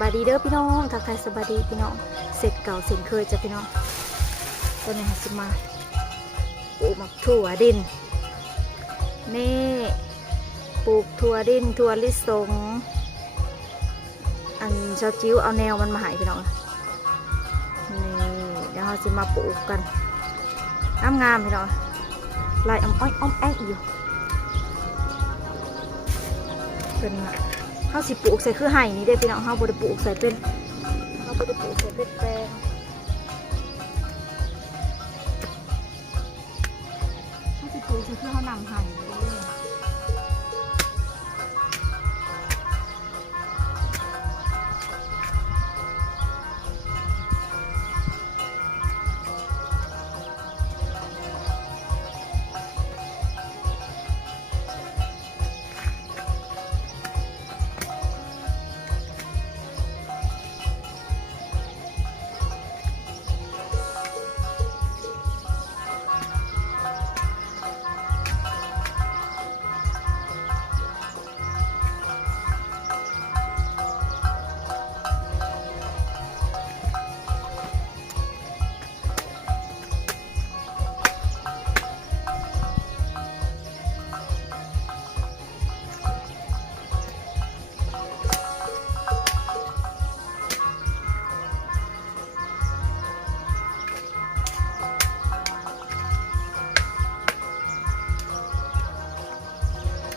บายดีเด้อพี่น้องทักทายสบายดีพี่น้องเสร็จเก่าเสร็จเคยจ้ะพี่น้องตอนนี้จะมาปลูกมักถั่วดินนี่ปลูกถั่วดินถั่วลิสงอันเจ้าจิ้วเอาแนวมันมาให้พี่น้องนี่เดี๋ยวเราจะมาปลูกกันงามๆพี่น้องลายอ้อมแอกอยู่เป็นข้าวสิปลูกใส่คือไห่นี่ได้พี่น้องข้าวบดปลูกใส่เป็นข้าวบดปลูกใส่เป็นแปลงข้าวสิปลูกใส่คือข้าวนำไห่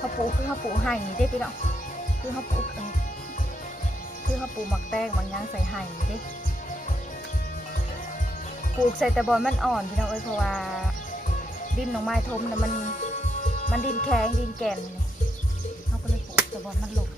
ข้าวปูคือข้าวปูไห่ได้พี่น้องคือข้าวปูหมักแป้งบางอย่างใส่ไห่ได้ปลูกใส่แต่บอลมันอ่อนพี่น้องเพราะว่าดินหนองไม้ทมนะมันดินแข็งดินแก่นเขาก็เลยปลูกแต่บอลมันหลบ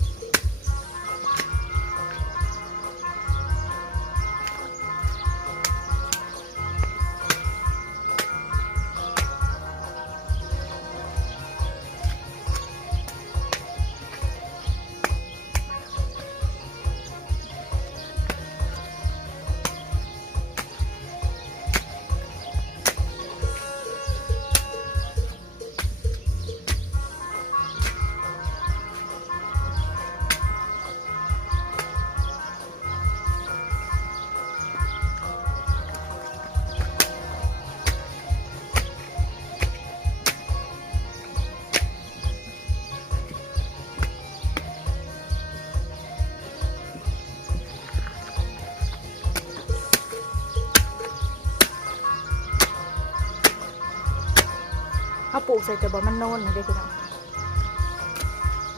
เขาปลูกใส่แต่บอมันโน่นนะเด็กพี่น้อง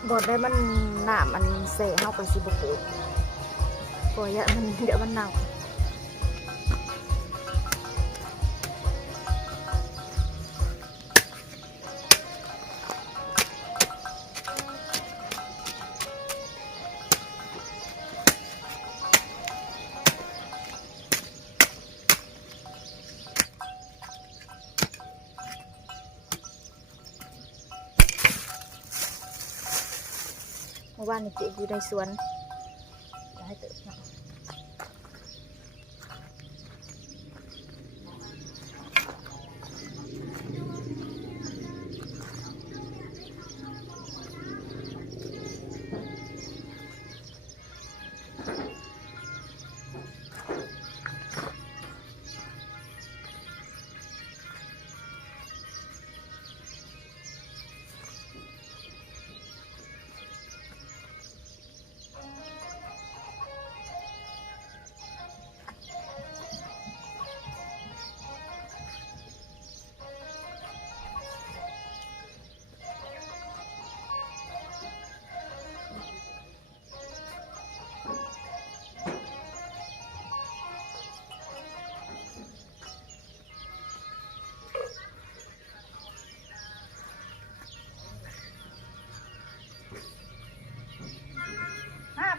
บอดได้มันหนามันเสะเข้าไปสิบปลูกปล่อยอะมันเดี๋ยวมันเน่าเมื่อวานนี่ปลูกอยู่ในสวนจะให้เติบเนาะ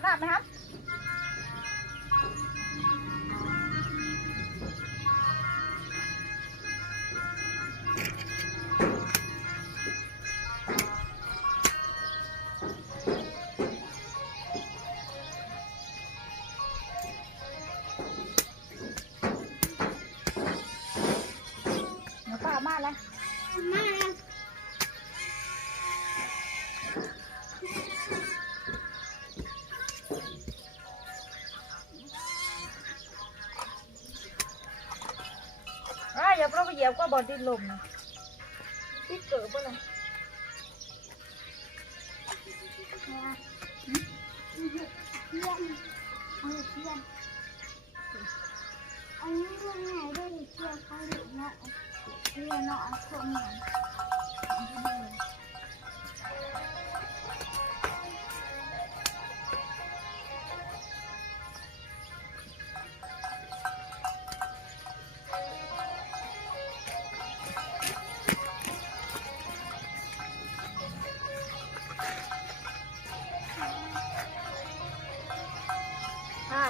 น้ำไหมครับเดี๋ยวป้ามาแล้วมาแล้ว เ กี่ยวก็บอลดิ้นลมนะที่เกิดเมื่อไรเทียนเอาเทียนอันนี้เรื่องไหนได้เทียนเขาหรือเนาะเทียนเนาะพวกมัน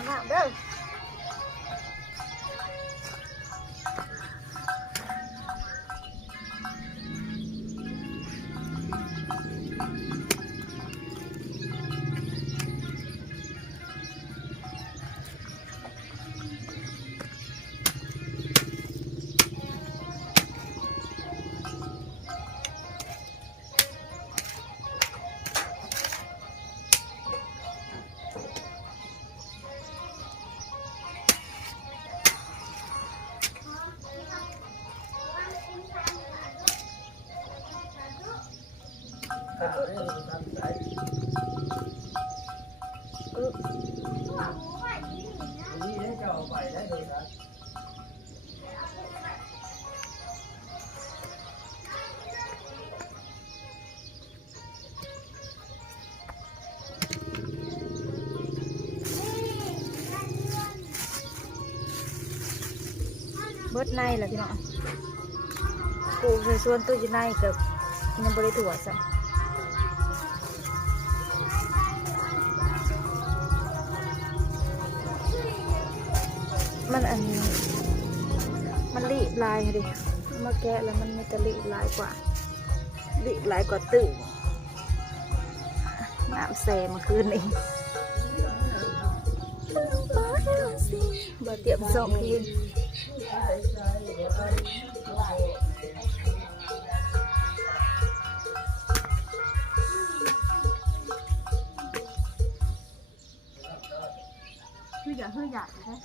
น้ำเด้อเบิดในแหละพี่น้องปลูกใส่ส่วนตู้อยู่ในกับยังบริถั่วใส่มันอันนี้มันรีบลายดิมาแกะแล้วมันจะรีบลายกว่าตื่นน้ำแซ่มาคืนนี้บ่เตรียมส่งทีนคืออยากนะ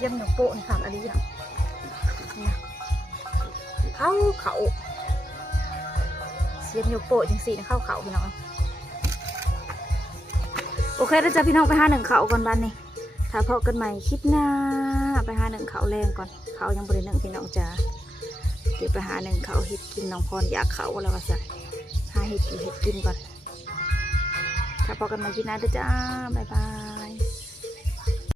เสียมหนูโปะนี่ค่ะอันนี้นะเข้าเสียมหนูโปะจังสีนะเข้าพี่น้องโอเคเราจะพี่น้องไปหาหนึ่งเขาก่อนบ้านนี่ถ้าพอกันใหม่คลิปหน้าไปหาหนึ่งเขาแรงก่อนเขายังบริหนึ่งพี่น้องจ้าเดี๋ยวไปหาหนึ่งเขาเห็ดกินน้องพรอยากเขาแล้วว่าสักหาเห็ดกินก่อนถ้าพอกันใหม่คลิปหน้าเด้อจ้าบ๊ายบาย